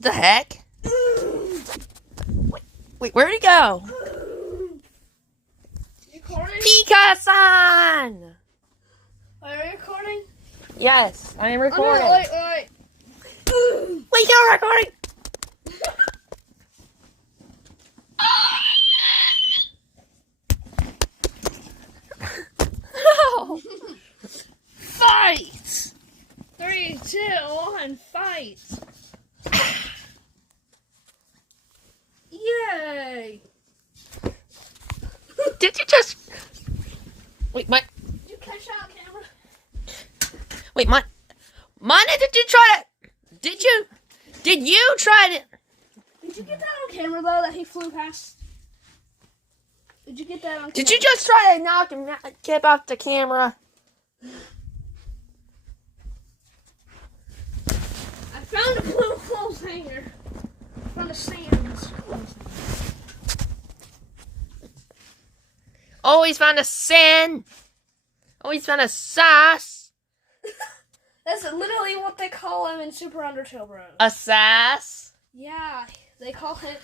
The heck? Wait, where'd he go? Pika-san! Are you recording? Yes, I am recording. Oh, no, wait. Wait, you're recording! No! Fight! 3, 2, 1, fight! Yay! Did you just... Wait, my... Did you catch that on camera? Wait, Mana, did you try to... Did you try to... Did you get that on camera, though, that he flew past? Did you get that on camera? Did you just try to knock him Kip off the camera? I found a blue clothes hanger. I found a Sam's clothes hanger. Always found a sin. Always found a sauce. That's literally what they call him in Super Undertale Bros. A sass? Yeah, they call him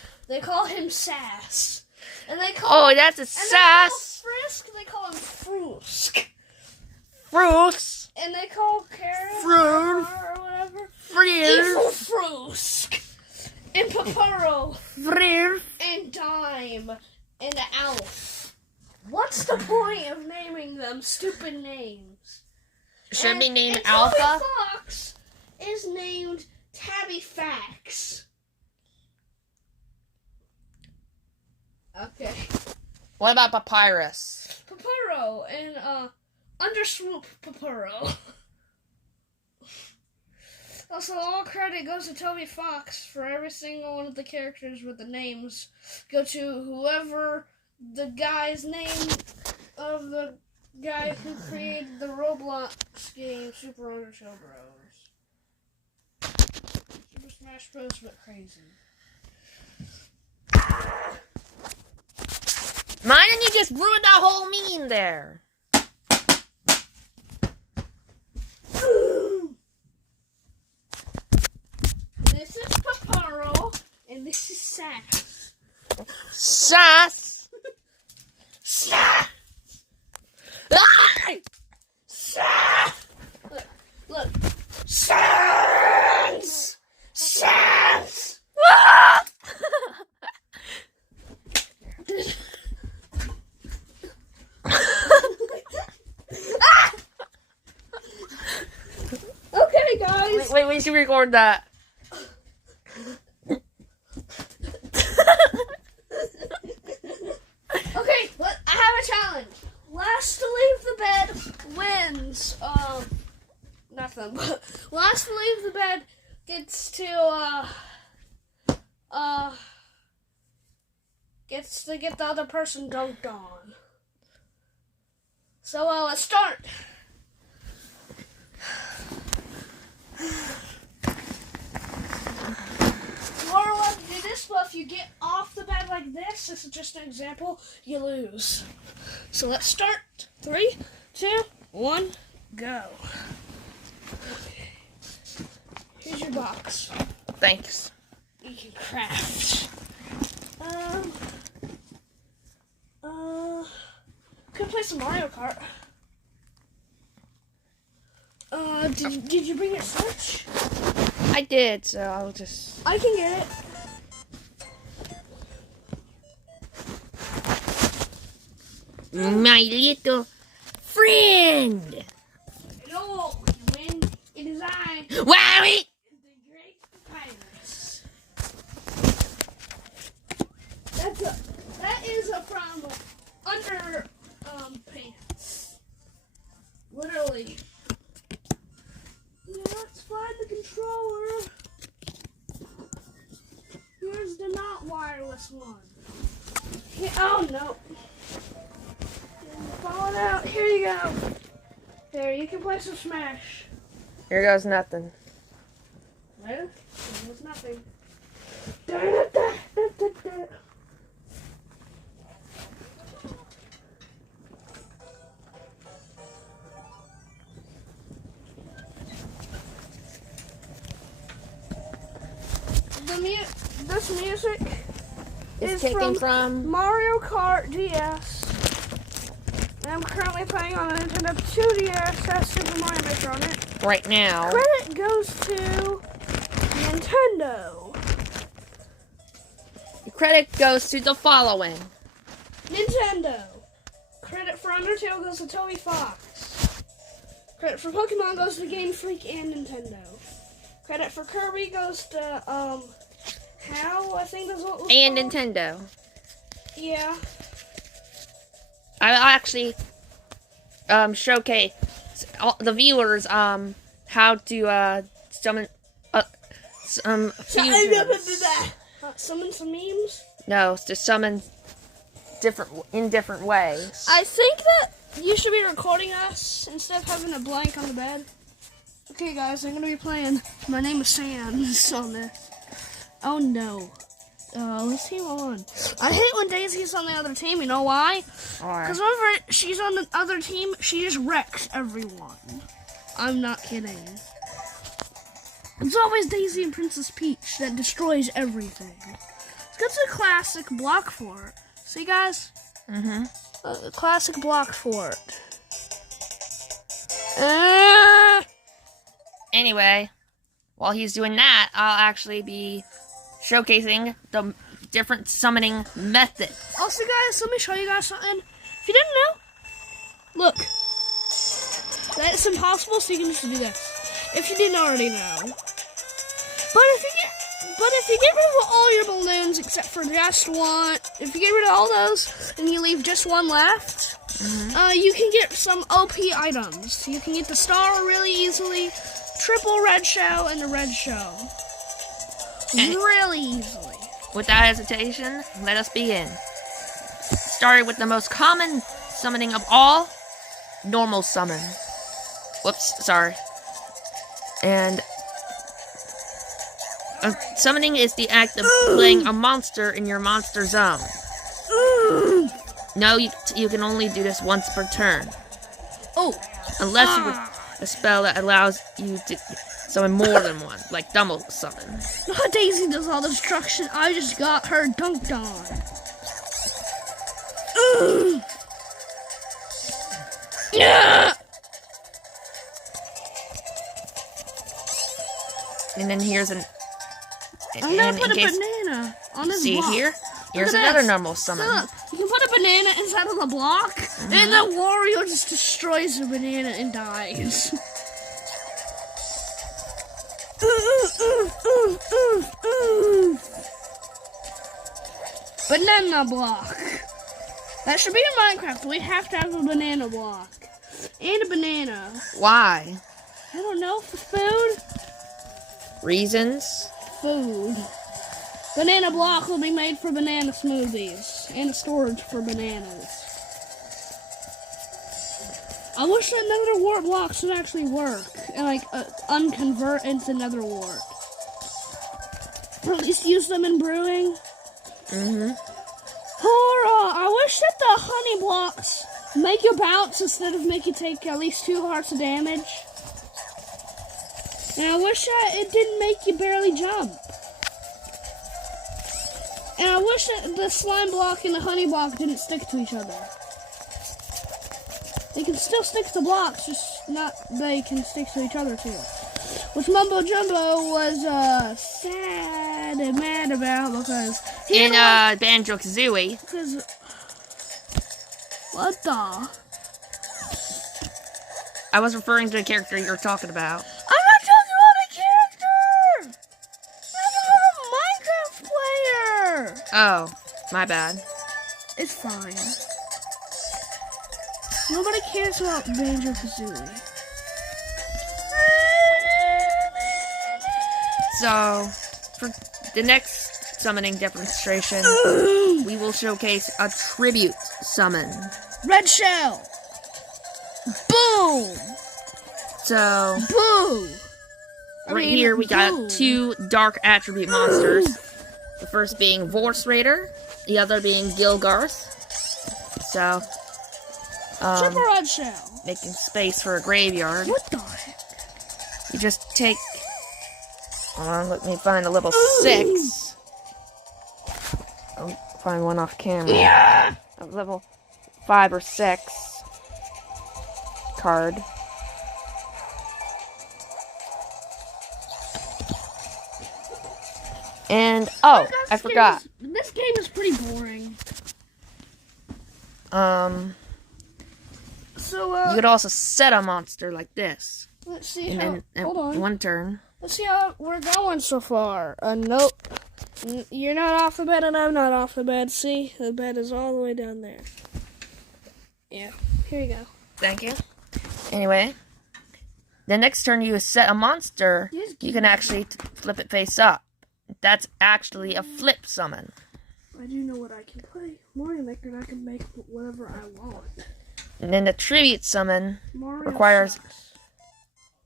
Sass. And they call that's a sass. Frisk, they call him Frusk. Fruits. And they call Kara Fruit. or whatever Fruit. Frusk. And Papuro. Fruit. And Dime. And Alf. What's the point of naming them stupid names? Should be named and Alpha. Toby Fox is named Tabby Fax. Okay. What about Papyrus? Papuro and Underswoop Papuro. Also, all credit goes to Toby Fox for every single one of the characters with the names. Go to whoever the guy's name of the guy who created the Roblox game Super Undertale Bros. Super Smash Bros. But crazy. Mine and you just ruined that whole meme there. This is Paparo, and this is Sass. Sass. Sass. Sass. Look. Sass. Sass. Okay, guys. Wait, we should record that. Okay, I have a challenge. Last to leave the bed wins. Nothing. But last to leave the bed gets to get the other person dunked on. So let's start. You are allowed to do this, but if you get off the bed like this is just an example, you lose. So let's start. 3, 2, 1, go. Okay. Here's your box. Thanks. You can craft. Could play some Mario Kart. Did you bring your Switch? I did, so I'll just... I can get it. My little friend. Hello, when it is I, Wowie! the great virus. That is a problem. Under pants. Literally. Let's find the controller. Here's the not wireless one. Oh no. Falling out. Here you go. There, you can play some Smash. Here goes nothing. Well, there was nothing. The this music It's is taken from Mario Kart DS. And I'm currently playing on a Nintendo 2DS. Has Super Mario Maker on it. right now. Credit goes to Nintendo. Credit goes to the following. Nintendo. Credit for Undertale goes to Toby Fox. Credit for Pokemon goes to Game Freak and Nintendo. Credit for Kirby goes to How, I think that's what it was And called. Nintendo. Yeah. I'll actually showcase all the viewers how to summon some fusions. Summon some memes. No, to summon in different ways. I think that you should be recording us instead of having a blank on the bed. Okay, guys, I'm gonna be playing My Name is Sans on this. Oh no. Let's see on. I hate when Daisy's on the other team. You know why? Alright. Because whenever she's on the other team, she just wrecks everyone. I'm not kidding. It's always Daisy and Princess Peach that destroys everything. Let's go to the classic block fort. See, guys? Mm-hmm. Classic block fort. Anyway, while he's doing that, I'll actually be showcasing the different summoning methods. Also, guys, let me show you guys something. If you didn't know, look. That's impossible, so you can just do this. If you didn't already know. But if you get rid of all your balloons except for just one, if you get rid of all those and you leave just one left, you can get some OP items. You can get the star really easily, triple red shell, and the red shell. Really easily. Without hesitation, let us begin. Starting with the most common summoning of all, normal summon. Whoops, sorry. And summoning is the act of playing a monster in your monster zone. No, you can only do this once per turn. Oh. Unless you a spell that allows you to summon more than one, like double summon. Daisy does all the destruction. I just got her dunked on. Yeah. And then here's an. I'm gonna put a banana on this block. See here? Here's at another this. normal summon. Look, you can put a banana inside of the block, and the Wario just destroys the banana and dies. Banana block. That should be in Minecraft. We have to have a banana block. And a banana. Why? I don't know, for food? Reasons? Food. Banana block will be made for banana smoothies. And storage for bananas. I wish that nether wart blocks would actually work. And like, unconvert into nether wart. Or at least use them in brewing. Or, I wish that the honey blocks make you bounce instead of make you take at least 2 hearts of damage. And I wish that it didn't make you barely jump. And I wish that the slime block and the honey block didn't stick to each other. They can still stick to blocks, just not they can stick to each other too. Which Mumbo Jumbo was sad and mad about because In Banjo-Kazooie. Because what the? I was referring to the character you're talking about. I'm not talking about a character. I'm talking about a Minecraft player. Oh, my bad. It's fine. Nobody cares about Banjo-Kazooie. So, for the next summoning demonstration, we will showcase a tribute summon. Red shell. Boom. So, Boo. here we got 2 dark attribute monsters. The first being Vorse Raider, the other being Gilgarth. So, Triple red shell. making space for a graveyard. What the heck? You just take Hold on, let me find a level 6. I'll find one off camera. Yeah. A level 5 or 6 card. And, oh, I forgot. This game is pretty boring. So, you could also set a monster like this. Let's see and how... then at Hold on. one turn. Let's see how we're going so far. Nope. You're not off the bed and I'm not off the bed. See? The bed is all the way down there. Yeah. Here you go. Thank you. Anyway, the next turn you set a monster, you can actually flip it face up. That's actually a flip summon. I do know what I can play. Mario Maker, and I can make whatever I want. And then the tribute summon Mario requires, sucks.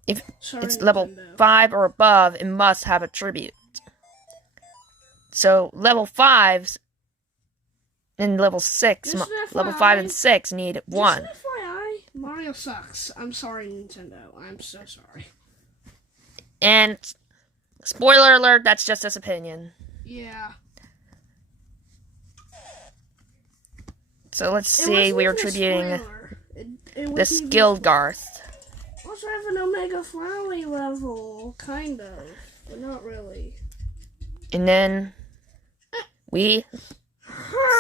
if Sorry, it's level Nintendo. 5 or above, it must have a tribute. So level 5s and level 6, Just an level FYI. 5 and 6 need 1. Just an FYI, Mario sucks. I'm sorry, Nintendo. I'm so sorry. And spoiler alert, that's just his opinion. Yeah. So let's see, we are tributing this Guild. Gilgarth. Also have an Omega Flowey level, kind of, but not really. And then we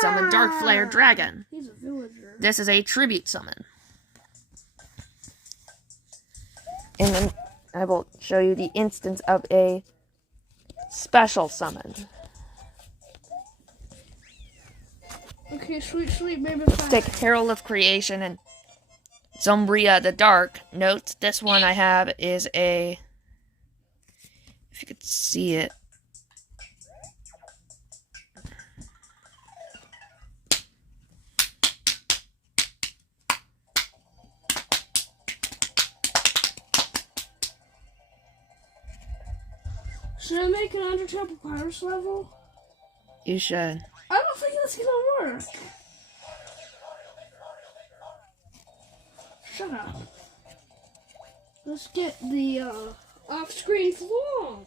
summon Dark Flare Dragon. He's a villager. This is a tribute summon. And then I will show you the instance of a special summon. Okay, sweet baby. Let's take Herald of Creation and Zumbria the Dark. Note, this one I have is a... If you could see it. Should I make an Undertale Papyrus level? You should. I don't think that's gonna work. Shut up. Let's get the off-screen flaw.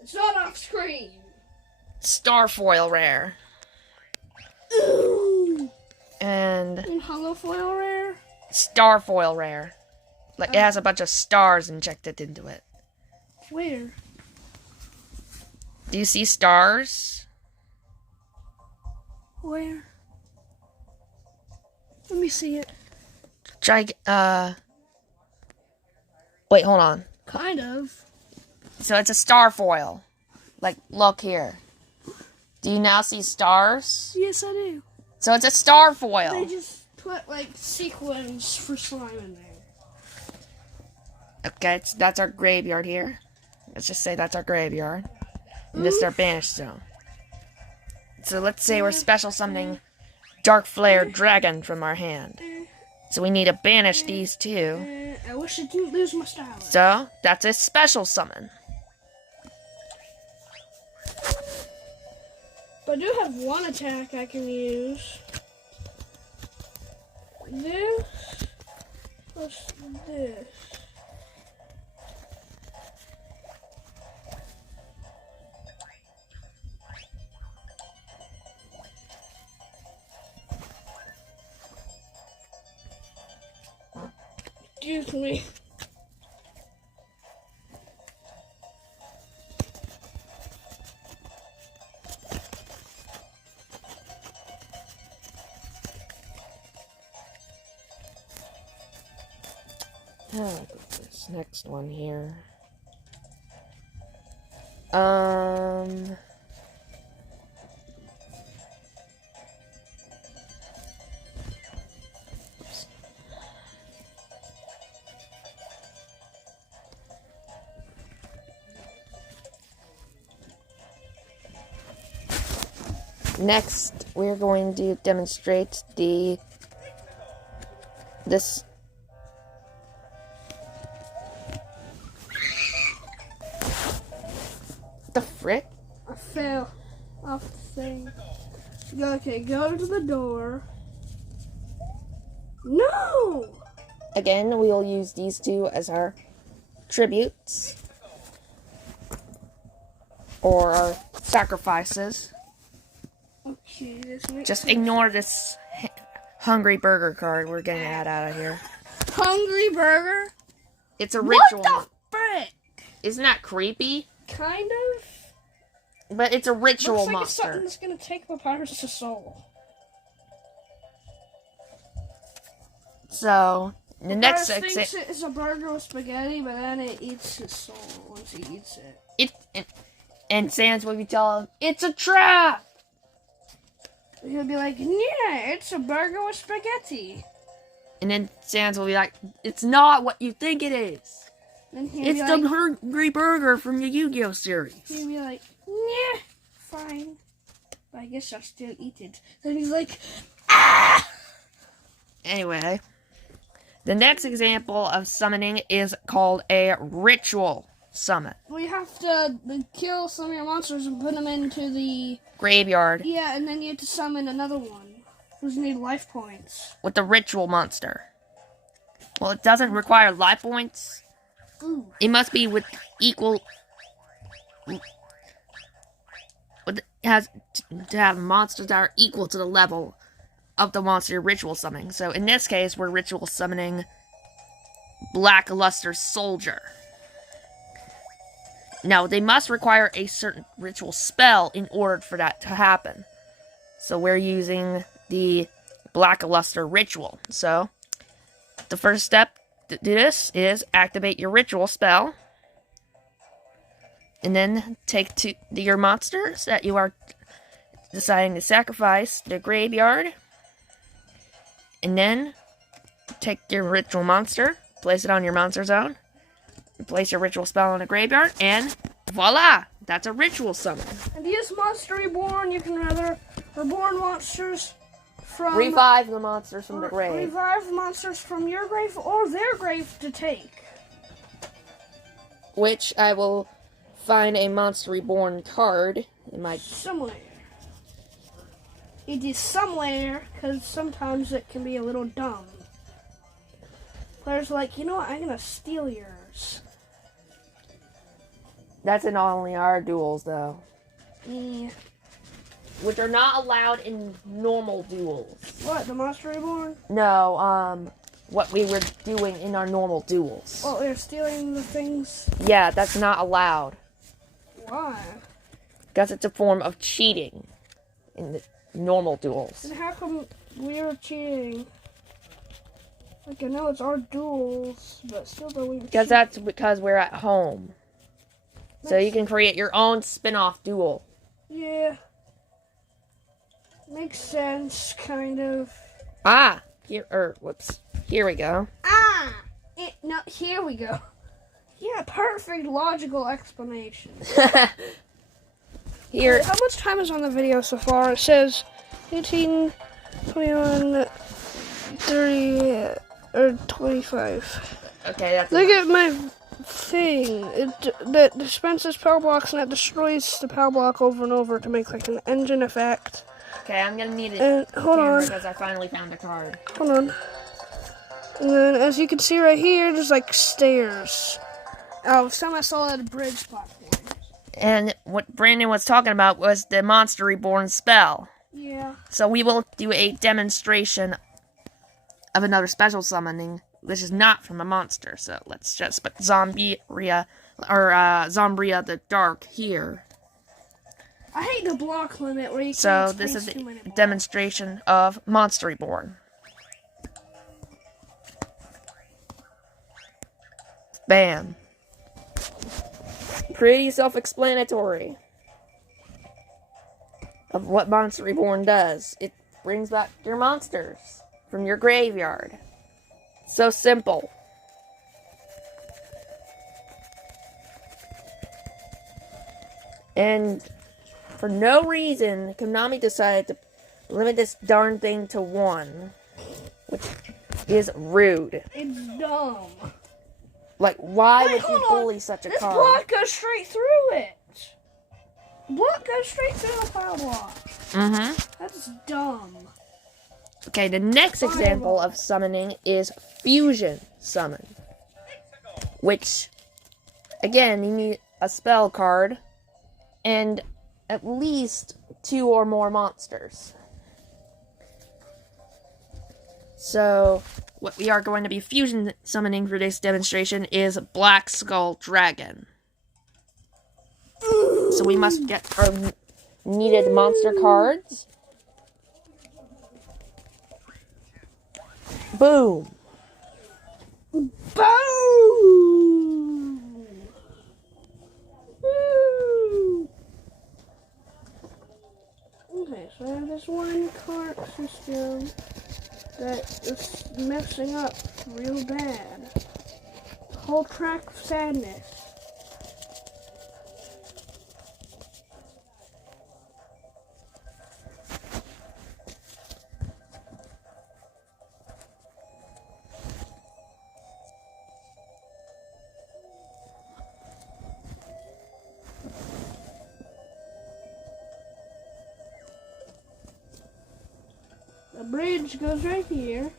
It's not off-screen. Starfoil Rare. Ooh. And Holofoil Rare? Starfoil Rare. Like, it has a bunch of stars injected into it. Where? Do you see stars? Where? Let me see it. Wait, hold on. Kind of. So it's a starfoil. Like, look here. Do you now see stars? Yes, I do. So it's a starfoil. They just put, like, sequins for slime in there. Okay, that's our graveyard here. Let's just say that's our graveyard. And this is our banish zone. So let's say we're special summoning Dark Flare Dragon from our hand. So we need to banish these two. I wish I didn't lose my style. So that's a special summon. But I do have one attack I can use. This plus this. Excuse me. This next one here. Next, we're going to demonstrate this. The frick? I fell off the thing. Okay, go to the door. No! Again, we'll use these two as our tributes. or sacrifices. Okay, this makes Just sense. ignore this hungry burger card. We're getting that out of here. Hungry burger? It's a ritual. What the frick? Isn't that creepy? Kind of. But it's a ritual Looks like monster. it's something that's gonna take the pirates to soul. So the next Pirates thinks it's a burger with spaghetti, but then it eats his soul once he eats it. And Sans will be telling him, it's a trap! He'll be like, yeah, it's a burger with spaghetti. And then Sans will be like, it's not what you think it is. Then he'll It's be the like, hungry burger from the Yu-Gi-Oh series. he'll be like, yeah, fine. But I guess I'll still eat it. Then he's like, ah! Anyway, the next example of summoning is called a ritual summon. We have to kill some of your monsters and put them into the... Graveyard Yeah, and then you have to summon another one. Who's need life points. with the ritual monster. Well, it doesn't require life points. Ooh. It must be with equal... It has to have monsters that are equal to the level of the monster you're ritual summoning. So in this case, we're ritual summoning Black Luster Soldier. Now, they must require a certain ritual spell in order for that to happen. So we're using the Black Luster Ritual. So, the first step to do this is activate your ritual spell. And then take your monsters that you are deciding to sacrifice to the graveyard. And then take your ritual monster, place it on your monster zone. Place your ritual spell in a graveyard, and voila! That's a ritual summon. And use Monster Reborn, you can rather reborn monsters from... Revive the monsters from the grave. Revive monsters from your grave or their grave to take. Which I will find a Monster Reborn card in my... Somewhere. It is somewhere, because sometimes it can be a little dumb. Players are like, you know what, I'm going to steal yours. That's in only our duels, though. Yeah. Which are not allowed in normal duels. What, the Monster Reborn? No, what we were doing in our normal duels. Oh, they're stealing the things? Yeah, that's not allowed. Why? Because it's a form of cheating in the normal duels. And how come we're cheating? Like, I know it's our duels, but still though we Because that's because we're at home. So you can create your own spin-off duel. Yeah. Makes sense, kind of. Ah! Whoops. Here we go. No, here we go. Yeah, perfect logical explanation. Here. How much time is on the video so far? It says 18, 21, 30, or 25. Okay, that's Look at my thing. That dispenses power blocks and it destroys the power block over and over to make like an engine effect. Okay, I'm gonna need it. And hold on. Because I finally found a card. Hold on. And then, as you can see right here, there's like stairs. Oh, semi-solid bridge platform. And what Brandon was talking about was the Monster Reborn spell. Yeah. So we will do a demonstration of another special summoning, which is not from a monster. So let's just put Zombria the Dark here. I hate the block limit where you So can't this space is too a many blocks. demonstration of Monster Reborn. Bam. Pretty self-explanatory of what Monster Reborn does. It brings back your monsters from your graveyard. So simple. And for no reason, Konami decided to limit this darn thing to one, which is rude. It's dumb. Like, why Wait, would you hold on. bully such a This card? block goes straight through it. Block goes straight through the power block. Mm-hmm. That's dumb. Okay, the next example of summoning is Fusion Summon. Which, again, you need a spell card and at least 2 or more monsters. So, what we are going to be fusion summoning for this demonstration is Black Skull Dragon. So we must get our needed monster cards. Boom! Boom! Okay, so I have this one card system that is messing up real bad. The whole track of sadness. The bridge goes right here.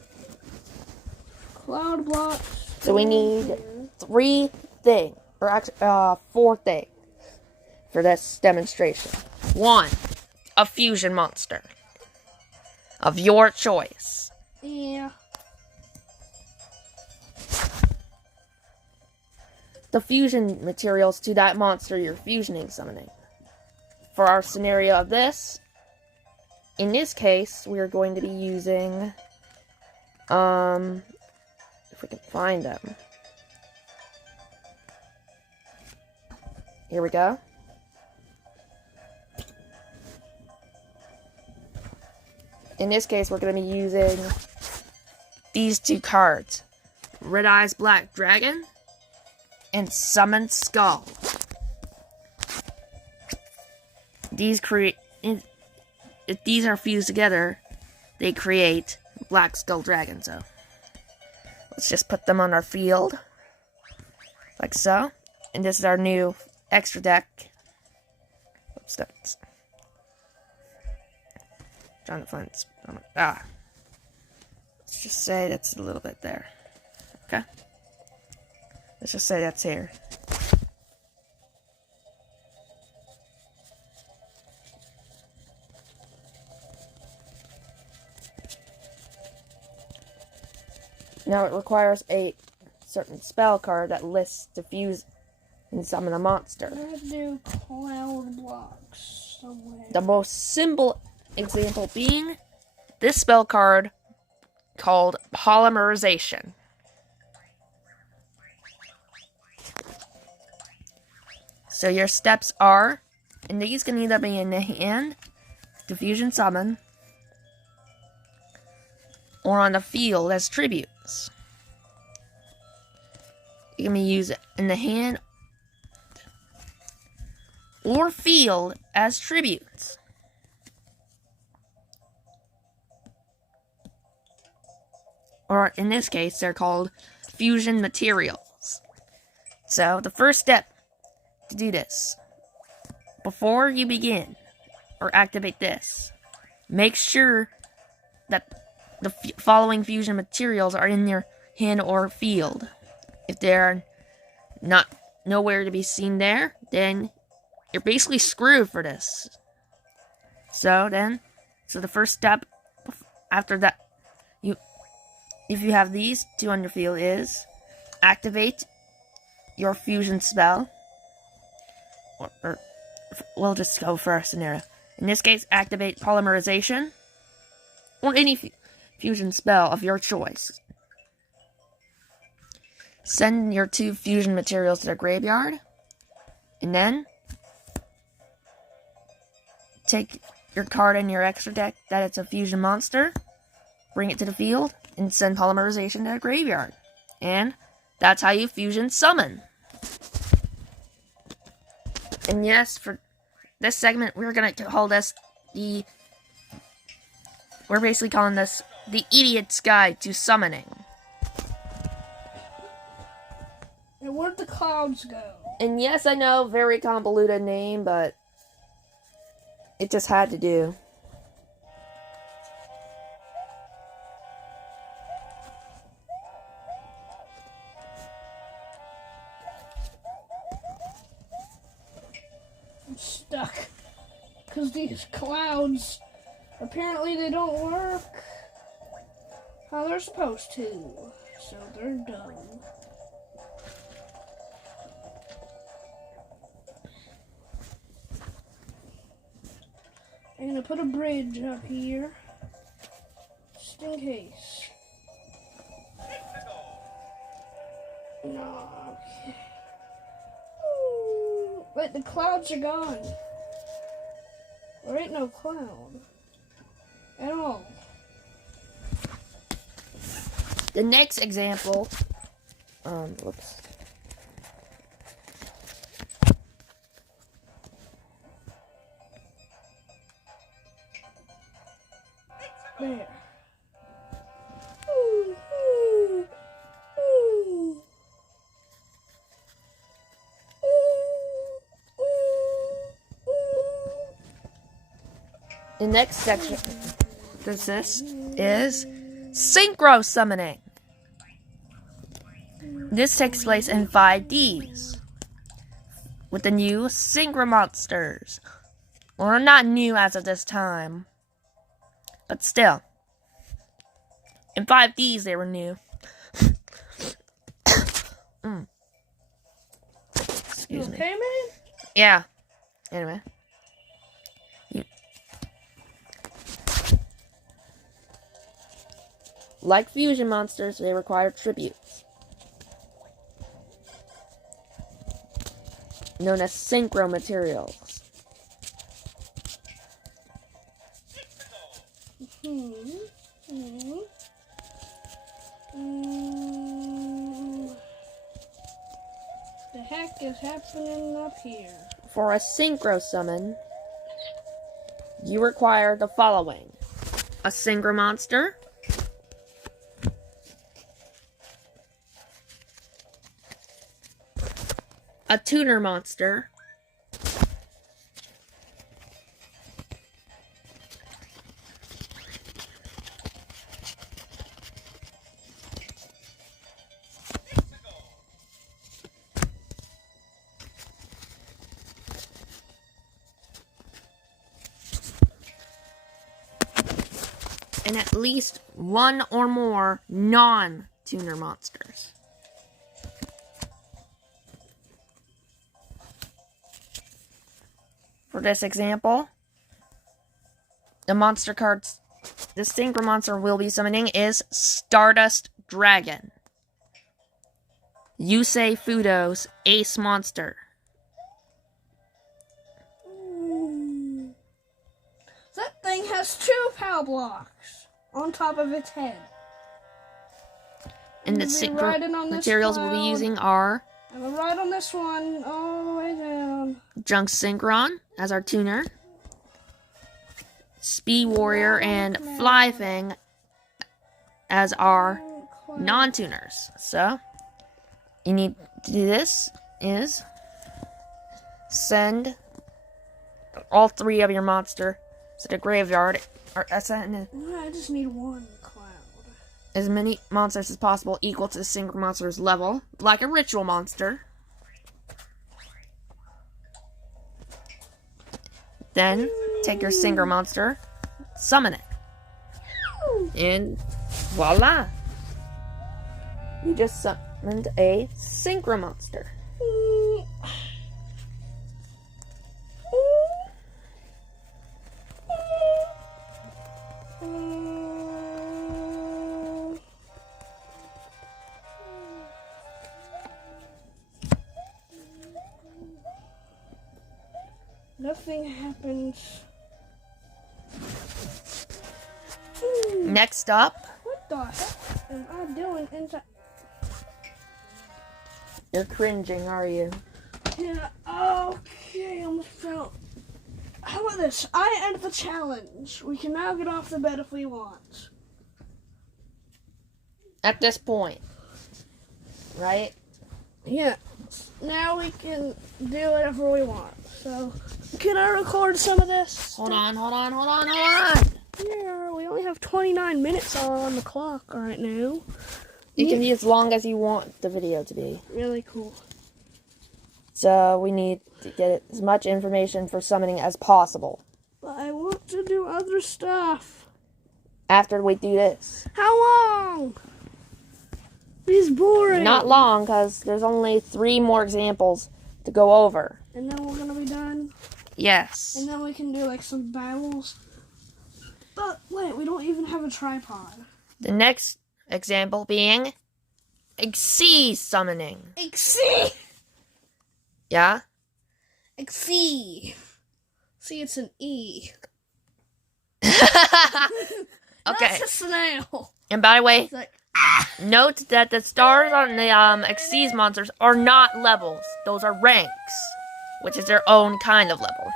Cloud blocks. So we need 3 things, or actually 4 things for this demonstration. 1, a fusion monster of your choice. Yeah. The fusion materials to that monster you're fusioning summoning. For our scenario of this, in this case, we are going to be using, if we can find them. Here we go. In this case, we're going to be using these 2 cards. Red Eyes Black Dragon and Summon Skull. These if these are fused together, they create Black Skull Dragon. So let's just put them on our field, like so. And this is our new extra deck. Oops, that's trying to find. Let's just say that's a little bit there. Okay. Let's just say that's here. Now it requires a certain spell card that lists to fuse and summon a monster. I have to do cloud blocks somewhere. The most simple example being this spell card called Polymerization. So your steps are, and these can either be in the hand to fusion summon, or on the field as tributes. You can be used in the hand or field as tributes. Or in this case, they're called fusion materials. So the first step to do this, before you begin or activate this, make sure that the following fusion materials are in your hand or field. If they're not nowhere to be seen there, then you're basically screwed for this. So the first step after that, if you have these 2 on your field, is activate your fusion spell. Or we'll just go for our scenario. In this case, activate Polymerization or any fusion spell of your choice. Send your 2 fusion materials to the graveyard, and then take your card in your extra deck that it's a fusion monster, bring it to the field, and send Polymerization to the graveyard. And that's how you fusion summon. And yes, for this segment, we're going to call this we're basically calling this the Idiot's Guide to Summoning. And where'd the clouds go? And yes, I know, very convoluted name, but it just had to do. I'm stuck. Because these clouds, apparently they don't work how they're supposed to. So they're done. I'm gonna put a bridge up here, just in case. No, okay. Ooh, wait, the clouds are gone. There ain't no cloud at all. The next example, whoops. There. Ooh, ooh, ooh. The next section this is synchro summoning. This takes place in 5Ds with the new synchro monsters. Well, not new as of this time, but still. In 5Ds, they were new. Excuse me. Okay, man? Yeah. Anyway. Like fusion monsters, they require tributes, known as synchro materials. The heck is happening up here? For a synchro summon, you require the following: a synchro monster, a tuner monster, and at least one or more non-tuner monsters. For this example, the monster cards the synchro monster will be summoning is Stardust Dragon. Yusei Fudo's Ace Monster. That thing has 2 power blocks on top of its head. And the synchro materials we'll be using are I'm gonna ride on this one all the way down. Junk Synchron as our tuner, Speed Warrior and Fly Fang as our non-tuners. So, you need to do this is send all 3 of your monster to the graveyard, or send I just need 1 cloud. as many monsters as possible equal to the synchro monster's level, like a ritual monster. Then, take your synchro monster, summon it. And voila! You just summoned a synchro monster. Nothing happens. Next up, What the heck am I doing inside? you're cringing, are you? Yeah, okay, I almost fell. How about this? I end the challenge. We can now get off the bed if we want. At this point, right? Yeah. Now we can do whatever we want. So, can I record some of this? Hold on. Yeah, we only have 29 minutes on the clock right now. It can be as long as you want the video to be. Really cool. So we need to get as much information for summoning as possible. But I want to do other stuff. After we do this. How long? It's boring. Not long, because there's only 3 more examples to go over. And then we're gonna be done. Yes. And then we can do like some battles. But wait, we don't even have a tripod. The next example being Xyz summoning. Xyz. Yeah? Xyz. See, it's an E. Okay. That's a snail. And by the way, It's like, note that the stars on the Xyz monsters are not levels. Those are ranks, which is their own kind of level.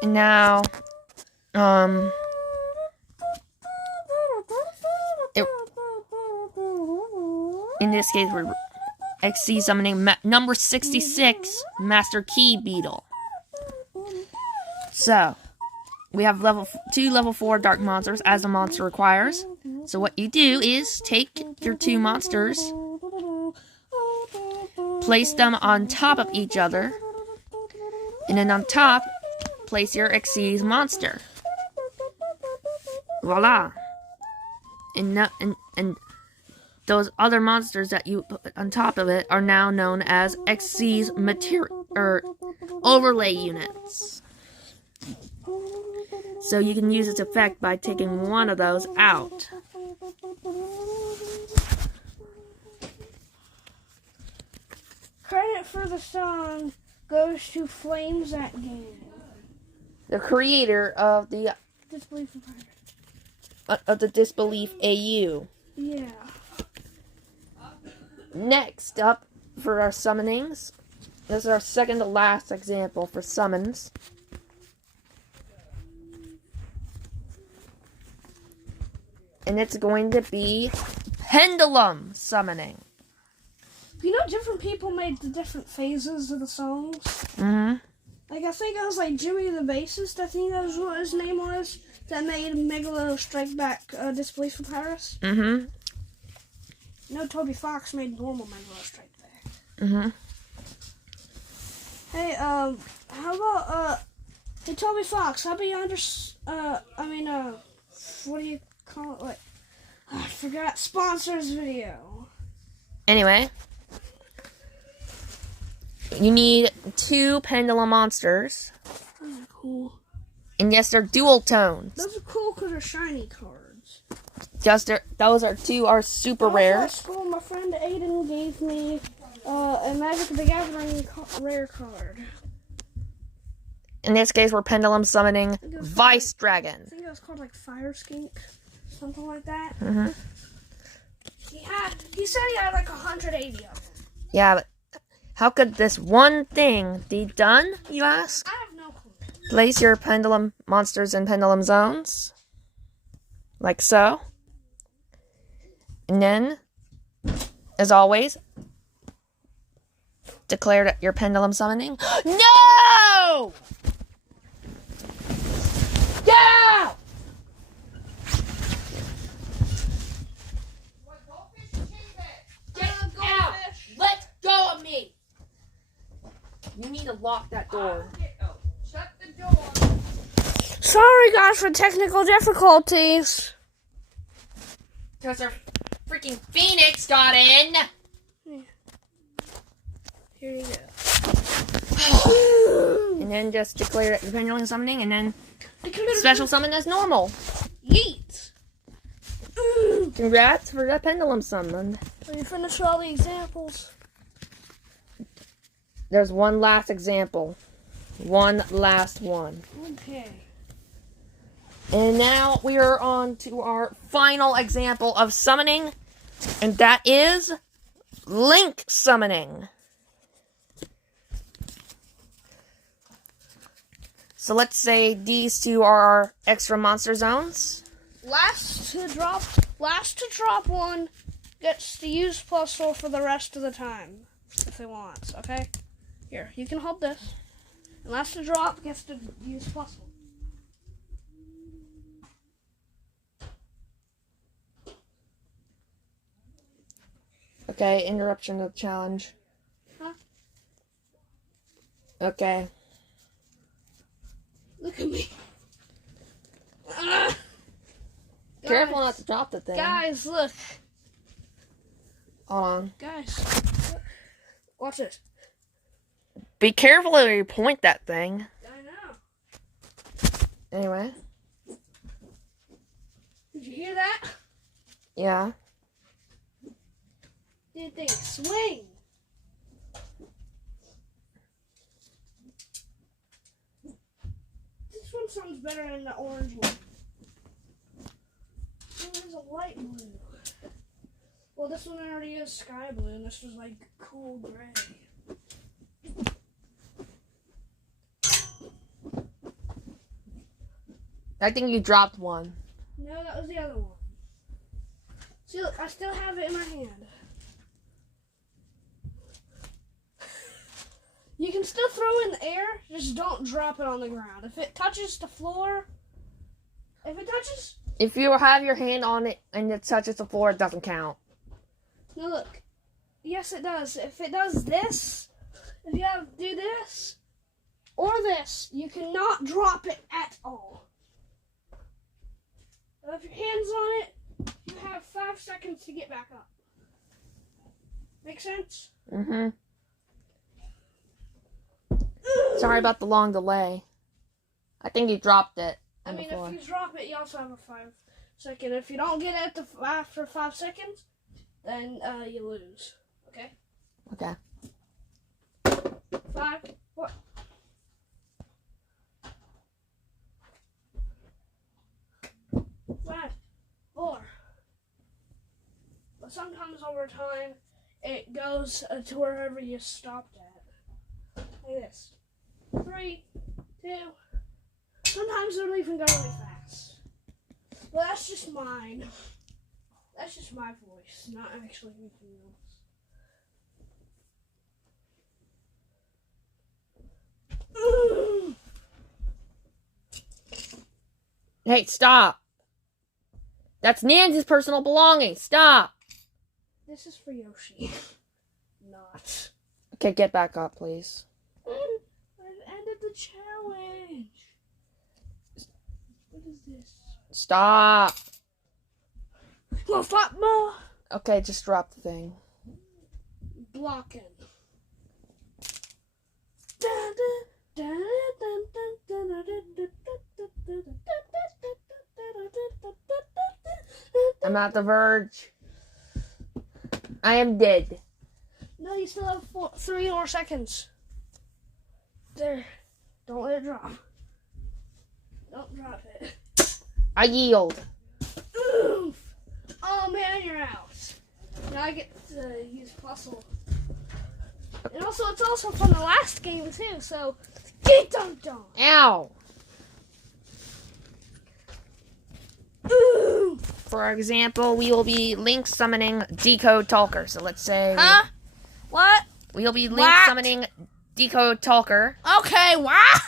And now, in this case, we're Xyz summoning number 66, Master Key Beetle. So, we have two level 4 dark monsters as the monster requires. So what you do is take your 2 monsters, place them on top of each other, and then on top, place your Xyz monster. Voila! And those other monsters that you put on top of it are now known as Xyz material or overlay units. So you can use its effect by taking one of those out. credit for the song goes to Flames That Game. The creator of the Disbelief in Pirates. Disbelief AU. Yeah. Next up for our summonings, this is our second to last example for summons. And it's going to be pendulum summoning. You know, different people made the different phases of the songs. Mm-hmm. Like, I think it was like Jimmy the Bassist, I think that was what his name was, that made Megalo Strike Back Disbelief in Paris. Mm-hmm. No, Toby Fox made normal Megalo Strike Back. Mm-hmm. Hey, how about, hey, Toby Fox, how about you what do you call it, like, I forgot, sponsors video. Anyway, you need 2 pendulum monsters. Those are cool. And yes, they're dual tones. Those are cool because they're shiny cards. Those are super rare. At school, my friend Aiden gave me a Magic the Gathering rare card. In this case, we're pendulum summoning Vice Dragon. I think it was called like Fire Skink, something like that. Mm-hmm. He said he had like 180 of them. Yeah, but how could this one thing be done, you ask? I have no clue. Place your pendulum monsters in pendulum zones. Like so. And then, as always, declare that you're pendulum summoning. No! Get out! Get out! Let go of me! You need to lock that door. Shut the door. Sorry guys for technical difficulties. Because our freaking Phoenix got in. Here you go. And then just declare that you're pendulum summoning and then special summon as normal. Yeet. Congrats for that pendulum summon. We finished all the examples. There's one last example. One last one. Okay. And now we are on to our final example of summoning. And that is Link summoning. So let's say these 2 are our extra monster zones. Last to drop one gets to use +4 for the rest of the time, if they want. Okay, here you can hold this. And last to drop gets to use +1. Okay, interruption of challenge. Huh? Okay. Look at me. Careful not to drop the thing. Guys, look. Hold on. Guys. Watch it. Be careful where you point that thing. I know. Anyway. Did you hear that? Yeah. Did they swing? This one sounds better than the orange one. Oh, there's a light blue. Well, this one already is sky blue, and this was like cool gray. I think you dropped one. No, that was the other one. See, look, I still have it in my hand. You can still throw it in the air, just don't drop it on the ground. If it touches the floor, If you have your hand on it and it touches the floor, it doesn't count. no, look. Yes, it does. If it does this, if you have to do this or this, you cannot drop it at all. If your hand's on it, you have 5 seconds to get back up. Make sense? Mm-hmm. Sorry about the long delay. I think you dropped it I on the mean, floor. if you drop it, you also have a 5 second. If you don't get it after 5 seconds, then you lose. Okay? Okay. 5, 4. Five, 4. But sometimes over time, it goes to wherever you stopped at. Like this. 3, 2. Sometimes it'll even go really fast. Well, that's just mine. That's just my voice, not actually anything else. Hey, stop. That's Nancy's personal belongings. Stop. This is for Yoshi. Not. Okay, get back up, please. I've ended the challenge. What is this? Stop. Well, stop more. Okay, just drop the thing. Blocking. I'm at the verge. I am dead. No, you still have 3 more seconds. There. Don't let it drop. Don't drop it. I yield. Oof. Oh man, you're out. Now I get to use puzzle. And also, it's also from the last game too. So, get dunked on. Ow. Ooh. For example, we will be link summoning Decode Talker. So let's say What? we'll be link What? summoning Decode Talker. Okay, what?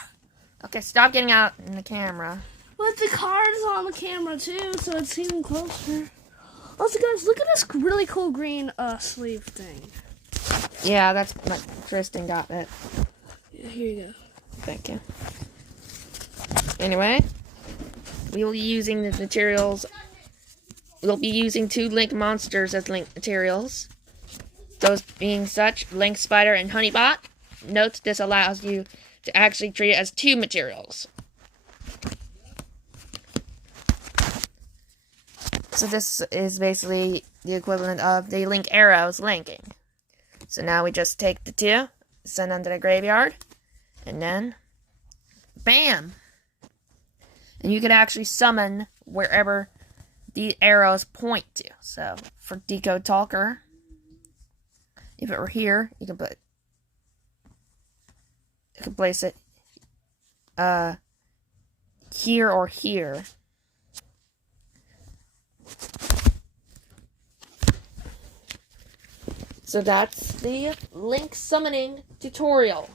Okay, stop getting out in the camera. But the card is on the camera too, so it's even closer. Also, guys, look at this really cool green sleeve thing. Yeah, that's my Tristan got it. Yeah, here you go. Thank you. Anyway, we will be using the materials. We'll be using 2 link monsters as link materials. Those being such, Link Spider and Honeybot. Note this allows you to actually treat it as 2 materials. So this is basically the equivalent of the link arrows linking. So now we just take the 2, send them to the graveyard, and then bam! And you can actually summon wherever the arrows point to. So for Decode Talker, if it were here, you can place it here or here. So that's the link summoning tutorial.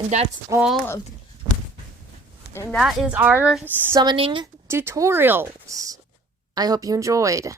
And that's all of and that is our summoning tutorials. I hope you enjoyed.